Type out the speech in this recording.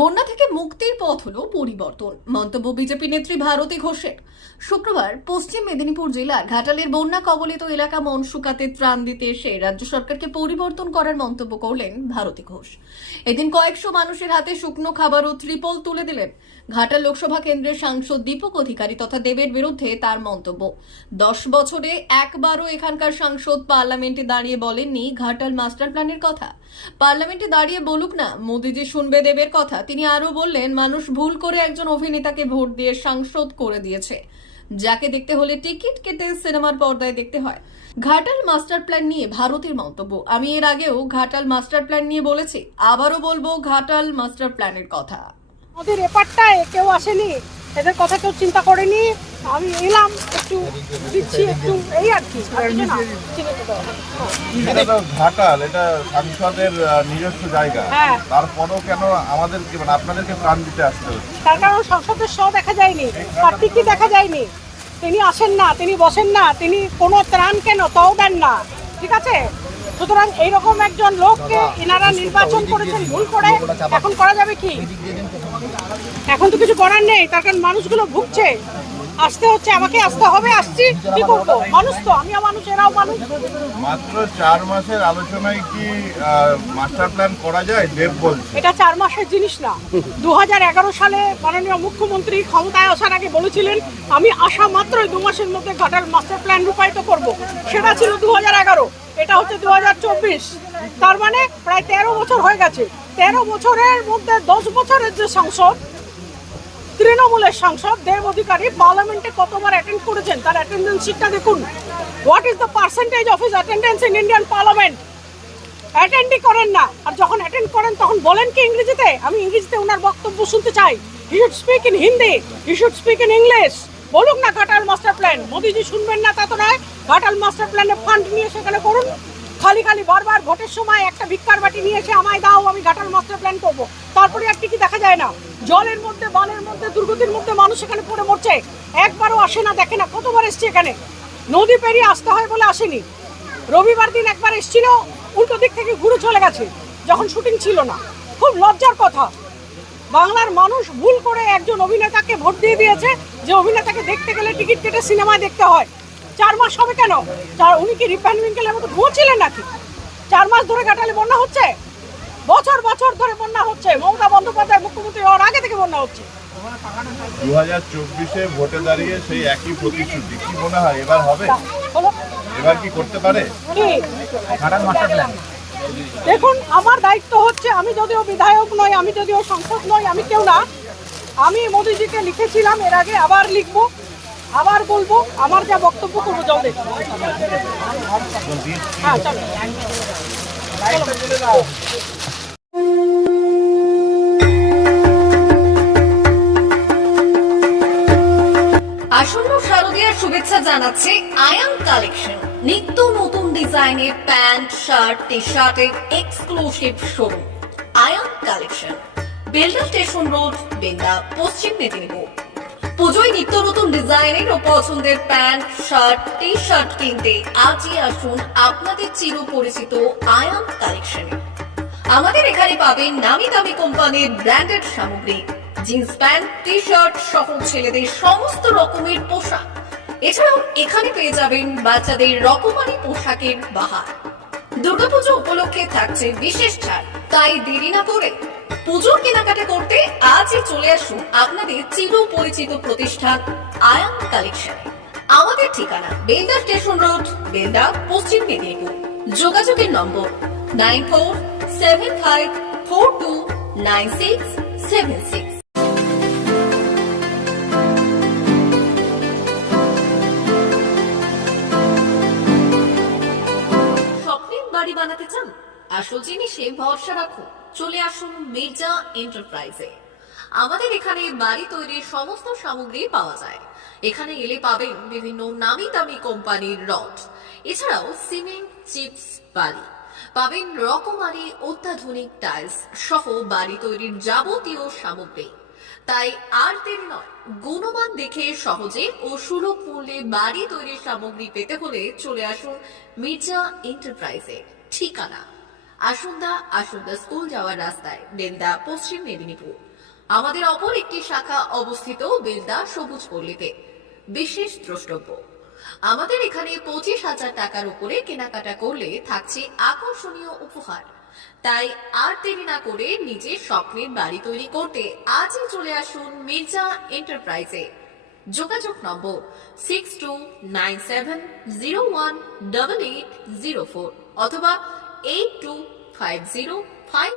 বন্যা থেকে মুক্তির পথ হলো পরিবর্তন, মন্তব্য বিজেপি নেত্রী ভারতী ঘোষের। শুক্রবার পশ্চিম মেদিনীপুর জেলার ঘাটালের বন্যা কবলিত এলাকা মন শুকাতে ত্রাণ দিতে এসে রাজ্য সরকারকে পরিবর্তন করার মন্তব্য করলেন ভারতী ঘোষ। এদিন কয়েকশো মানুষের হাতে শুকনো খাবার ও ত্রিপল তুলে দিলেন ঘাটাল লোকসভা কেন্দ্রের সাংসদ দীপক অধিকারী তথা দেবের বিরুদ্ধে তার মন্তব্য। দশ বছরে একবারও এখানকার সাংসদ পার্লামেন্টে দাঁড়িয়ে বলেননি ঘাটাল মাস্টার প্ল্যানের কথা। পার্লামেন্টে দাঁড়িয়ে বলুক না, মোদিজি শুনবে দেবের কথা তিনি আরও বললেন, মানুষ ভুল করে একজন অভিনেতাকে ভোট দিয়ে সাংসদ করে দিয়েছে, যাকে দেখতে হলে টিকিট কেটে সিনেমার পর্দায় দেখতে হয়। ঘাটাল মাস্টার প্ল্যান নিয়ে ভারতের মন্তব্য। আমি এর আগেও ঘাটাল মাস্টার প্ল্যান নিয়ে বলেছি, আবারও বলব ঘাটাল মাস্টার প্ল্যানের কথা। ওদের এপারটায় কেউ আসেনি এদের কথা কেউ চিন্তা করেনি। আমি এলাম একটু দিচ্ছি একটু এই আর কি। ঘাটাল এটা সাংসদের নিজস্ব জায়গা। হ্যাঁ। তারপরেও কেন আমাদেরকে মানে আপনাদেরকে প্রাণ দিতে আসতে হচ্ছে? তার কারণ সংসদের শো দেখা যায়নি। কার্তিকই দেখা যায়নি। তিনি আসেন না তিনি বসেন না তিনি কোনো ত্রাণ কেন তাও দেন না। ঠিক আছে? সুতরাং এইরকম একজন লোককে এনারা নির্বাচন করেছেন ভুল করে এখন করা যাবে কি? এখন তো কিছু করার নেই তার কারণ মানুষগুলো ভুগছে। আসতে হচ্ছে আমাকে আসতে হবে আসছি কি করব? মানুষ তো আমিও মানুষ এরাও মানুষ। মাত্র চার মাসের আলোচনায় কি মাস্টার প্ল্যান করা যায়? দেব বলছে। এটা চার মাসের জিনিস না। দু হাজার এগারো সালে মাননীয় মুখ্যমন্ত্রী ক্ষমতায় আসার আগে বলেছিলেন আমি আসা মাত্রই দু মাসের মধ্যে ঘাটাল মাস্টার প্ল্যান রূপায়িত করব। সেটা ছিল দু হাজার এগারো এটা হচ্ছে দু হাজার চব্বিশ। তার মানে প্রায় তেরো বছর হয়ে গেছে। তেরো বছরের মধ্যে দশ বছরের যে সংসদ তৃণমূলের সাংসদ, দেব অধিকারী, পার্লামেন্টে কতবার অ্যাটেন্ড করেছেন, তার অ্যাটেন্ডেন্স শিটটা দেখুন। What is the percentage of his attendance in Indian parliament অ্যাটেন্ডই করেন না। আর যখন অ্যাটেন্ড করেন, তখন বলেন কি ইংরেজিতে? আমি ইংরেজিতে ওনার বক্তব্য শুনতে চাই। He should speak in Hindi he should speak in English বলুন না ঘাটাল মাস্টার প্ল্যান মোদিজি শুনবেন না তা তো নয়। ঘাটাল মাস্টার প্ল্যানে ফান্ড নিয়ে সেখানে করুন। খালি খালি বারবার ভোটের সময় একটা ভিক্ষার বাটি নিয়ে এসে আমায় দাও, আমি ঘাটাল মাস্টার প্ল্যান করব। তারপরে আর কি দেখা যায় না? জলের মধ্যে, বানের মধ্যে, দুর্গতির মধ্যে মানুষ এখানে পড়ে মরছে। একবারও আসে না, দেখে না। কতবার এসছে এখানে? নদী পেরিয়ে আসতে হয় বলে আসেনি। রবিবার দিন একবার এসেছিল, উল্টো দিক থেকে ঘুরে চলে গেছে, যখন শুটিং ছিল না। খুব লজ্জার কথা। বাংলার মানুষ ভুল করে একজন অভিনেতাকে ভোট দিয়ে দিয়েছে, যে অভিনেতাকে দেখতে গেলে টিকিট কেটে সিনেমায় দেখতে হয়। চার মাস হবে কেন? উনি কি রিপ্যান উইঙ্কেলের মতো ঘুমোচ্ছিলেন নাকি? চার মাস ধরে কাটালে বন্যা হচ্ছে? বছর বছর ধরে বন্যা হচ্ছে। মমতা বন্দ্যোপাধ্যায় বন্যা হচ্ছে। দু হাজার চব্বিশে ভোটে দাঁড়িয়ে সেই একই প্রতিশ্রুতি কি মনে হয় এবার হবে? এবার কি করতে পারে? দেখুন আমার দায়িত্ব হচ্ছে আমি যদিও বিধায়ক নই আমি যদিও সংসদ নই আমি কেউ না। আমি মোদিজিকে লিখেছিলাম এর আগে আবার লিখব আবার বলব আমার যা বক্তব্য করব যাও দেখো। হ্যাঁ শুভেচ্ছা জানাচ্ছে আয়ান কালেকশন। নিত্য নতুন ডিজাইনের প্যান্ট, শার্ট টি শার্টের exclusive showroom Ayan collection. Belda station road Benda Paschim Medinipur. পুজোয় নিত্য নতুন ডিজাইনের ও পছন্দের প্যান্ট, শার্ট টি শার্ট কিনতে আজই আসুন আপনাদের চির পরিচিত আয়ান কালেকশনে আমাদের এখানে পাবেন নামি দামি কোম্পানির ব্র্যান্ডেড সামগ্রী। জিন্স প্যান্ট টি শার্ট সহ ছেলেদের সমস্ত রকমের পোশাক। এছাড়াও এখানে পেয়ে যাবেন বাচ্চাদের রকমারি পোশাকের বাহার। দুর্গাপুজো উপলক্ষে থাকছে বিশেষ ছাড়, তাই দেরি না করে পুজোর কেনাকাটা করতে আজই চলে আসুন আপনাদের চির পরিচিত প্রতিষ্ঠান আয়ান কালেকশন। আমাদের ঠিকানা বেন্দা স্টেশন রোড বেন্দা পশ্চিম মেদিনীপুর। যোগাযোগের নম্বর nine four seven five four two nine six seven six. আসল জিনিসে ভরসা রাখুন চলে আসুন মির্জা এন্টারপ্রাইজে। আমাদের এখানে বাড়ি তৈরির সমস্ত সামগ্রী পাওয়া যায়। এখানে এলে পাবেন বিভিন্ন নামি দামি কোম্পানির রড। এছাড়াও সিমেন্ট, চিপস, বালি। পাবেন রকমারি, অত্যাধুনিক টাইলস সহ বাড়ি তৈরির যাবতীয় সামগ্রী। তাই আর দেরি নয়, গুণমান দেখে সহজে ও সুলভ মূল্যে বাড়ি তৈরির সামগ্রী পেতে হলে চলে আসুন মির্জা এন্টারপ্রাইজের ঠিকানা আসুন্দা আসুন্দা স্কুল যাওয়ার রাস্তায়, বেলদা, পশ্চিম মেদিনীপুর। আমাদের অপর একটি শাখা অবস্থিত বেলদা সবুজ পল্লীতে। বিশেষ দ্রষ্টব্য, আমাদের এখানে পঁচিশ হাজার টাকার উপরে কেনাকাটা করলে থাকছে আকর্ষণীয় উপহার। তাই আর দেরি না করে নিজের স্বপ্নের বাড়ি তৈরি করতে আজই চলে আসুন মির্জা এন্টারপ্রাইজে। যোগাযোগ নম্বর six two nine seven zero one double eight zero four অথবা eight two five zero five